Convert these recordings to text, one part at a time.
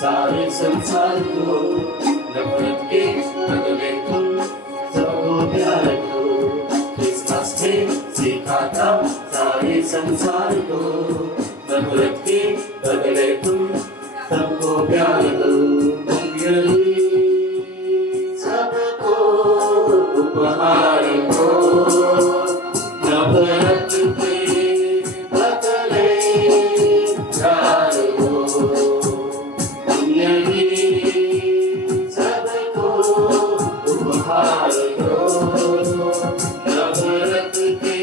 सारे संसार को नफरत के बदले तुम सबको प्यार दो। क्रिसमस में सीखा था सारे संसार को नफरत के बदले तुम सबको प्यार दो। यही सबको उपहार दो नफरत के बदले प्यार दो। यही सबको उपहार दो नफरत के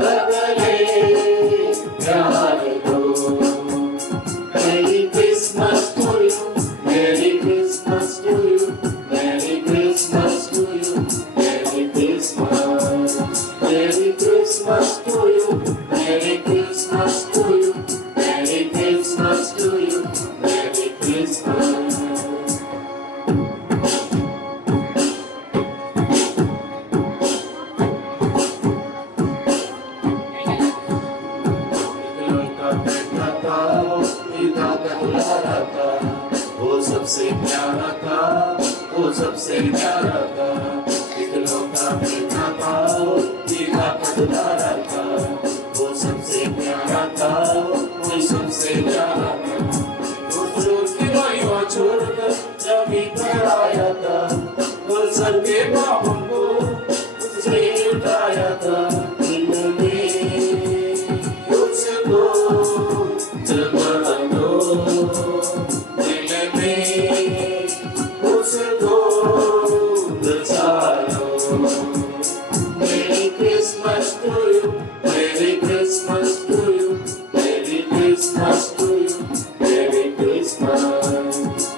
बदले प्यार दो। Merry Christmas to you, Merry Christmas to you, Merry Christmas to you, Merry Christmas, Merry Christmas to you, Merry Christmas to you, Merry Christmas to you, Merry Christmas. वो सबसे प्यारा था, वो सबसे प्यारा था, इकलौता बेटा था, पिता का दुलारा था। वो सबसे प्यारा था, वो सबसे प्यारा था। उस रोज की मायूं छोड़कर जमीन पर आया था, वो सर के पापों को उसने उठाया था। Merry Christmas to you, Merry Christmas to you, Merry Christmas to you, Merry Christmas,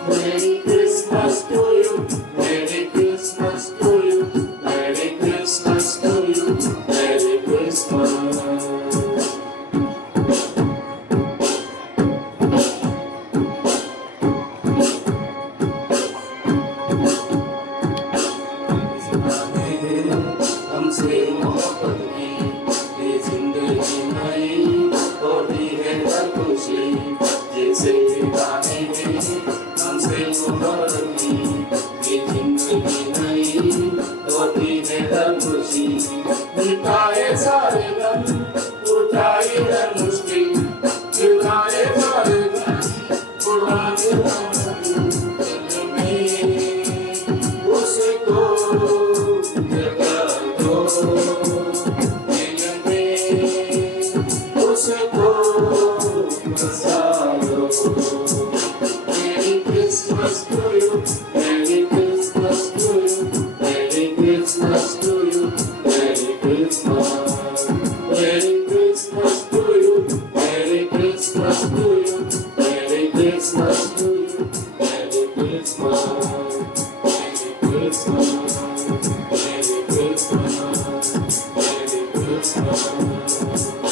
Merry Christmas to you, Merry Christmas to you, Merry Christmas to you, Merry Christmas. हमसे मोहब्बत की ये जिंदगी नई होती है हर खुशी जैसे गाने में। हमसे मोहब्बत की ये जिंदगी नई होती है हर खुशी। मिटाए सारे गम उठाए हर मुश्किल, मिटाए सारे गम उठाए हर मुश्किल में उसको Merry Christmas to you, Merry Christmas to you, Merry Christmas to you, Merry Christmas, Merry Christmas to you, Merry Christmas to you, Merry Christmas to you, Merry Christmas, Merry Christmas, Merry Christmas, Merry Christmas.